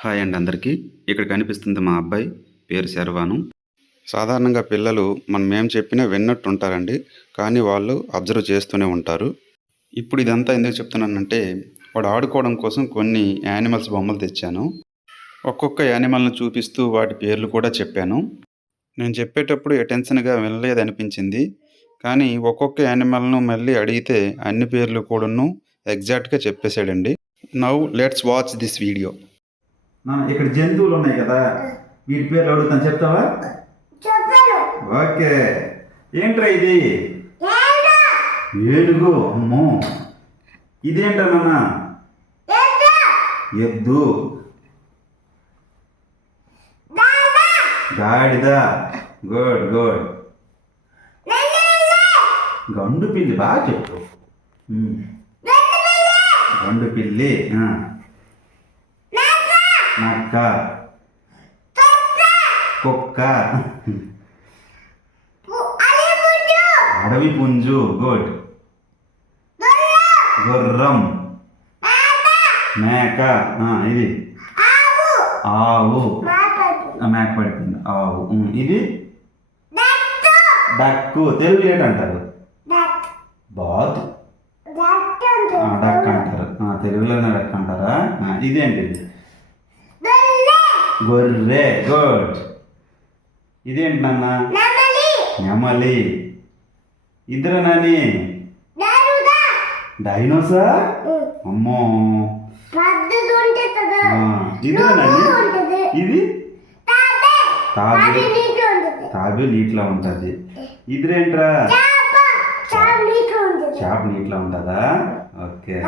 Hi అండి అందరికీ. ఇక్కడ కనిపిస్తుంది మా అబ్బాయి పేరు శర్వాను సాధారణంగా పిల్లలు మనం ఏం చెప్పినా విన్నట్టు ఉంటారండి కానీ వాళ్ళు అబ్జర్వ్ చేస్తూనే ఉంటారు. ఇప్పుడు ఇదంతా ఎందుకు చెప్తున్నానంటే వాడు ఆడుకోవడం కోసం కొన్ని యానిమల్స్ బొమ్మలు తెచ్చాను. ఒక్కొక్క యానిమల్ని చూపిస్తూ వాటి పేర్లు కూడా చెప్పాను. నేను చెప్పేటప్పుడు అటెన్షన్గా వినలేదనిపించింది కానీ ఒక్కొక్క యానిమల్ను మళ్ళీ అడిగితే అన్ని పేర్లు కూడాను ఎగ్జాక్ట్గా చెప్పేశాడండి. Now let's watch this video. ఇక్కడ జంతువులు ఉన్నాయి కదా. వీటి పేర్లు అడుగుతాను చెప్తావా? ఓకే. ఏంట్రా ఇది? ఏడా? ఏనుగు అమ్మో. ఇదేంటా నాన్న? ఎద్దు. దాదా? గాడిద. Good good. గండు పిల్లి బాగా చెప్పు. గండు పిల్లి ఆ. నక్క. కుక్క. అడవి పుంజు. గుడ్ గుర్రం. మేక. ఇది. ఆవు. మేక పడిపోయింది. ఆవు. ఇది? డక్కు. తెలుగు ఏంటంటారు బాత్. డక్ అంటారు. తెలుగులోనే డక్ అంటారా? ఇదేంటిది? దొల్ల గొర్రె గుడ్ ఇదేంటి నాన్న? నెమలి. ఇద్దరు నాని? డైనోసార్? అమ్మో. ఇద్దరు నాని? ఇది? తాబే. తాబే. నీటిలో ఉంటుంది. ఇద్దరేంట్రా? చాప. నీటిలో ఉంటుందా. ఓకే.